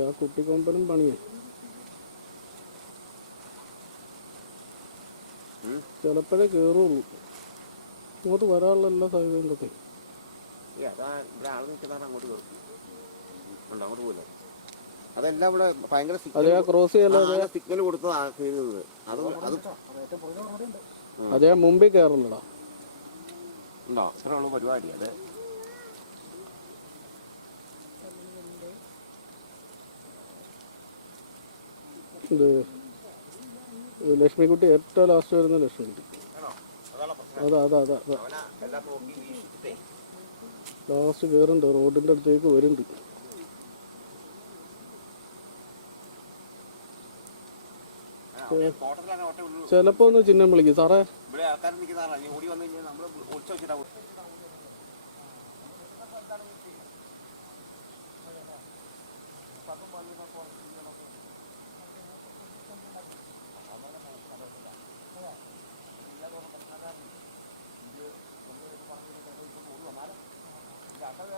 ആ കുട്ടിക്കൊമ്പനും പണിയേ. ഉം. ചിലപ്പോഴേ കേറുള്ളൂ. ഇങ്ങോട്ട് വരാനുള്ള എല്ലാ സാധ്യതയും ഉണ്ടൊക്കെ. അതെ അതാ ഇവിടെ അങ്ങോട്ട് കയറും ഉണ്ട് അങ്ങോട്ട് പോകില്ല അതെല്ലാം ഇവിടെ ഭയങ്കര അതേ ആ ക്രോസ് ചെയ്യല്ലോ അതേ? സിഗ്നൽ കൊടുത്തതാ ചെയ്തത് അത് അത് അതേ ആ മുമ്പിൽ ഉണ്ടോ? അത്രേ പരിപാടി അത് ഇത് ലക്ഷ്മിക്കുട്ടി ഏറ്റവും ലാസ്റ്റ് വരുന്ന ലക്ഷ്മിക്കുട്ടി. അതാ അതാ അതാ അതാ. ലാസ്റ്റ് കയറുന്നുണ്ട് റോഡിന്റെ അടുത്തേക്ക് വരുന്നുണ്ട്. ചിലപ്പോ ഒന്ന് ചിഹ്നം വിളിക്കും. സാറേ. ഓടി വന്നു കഴിഞ്ഞാൽ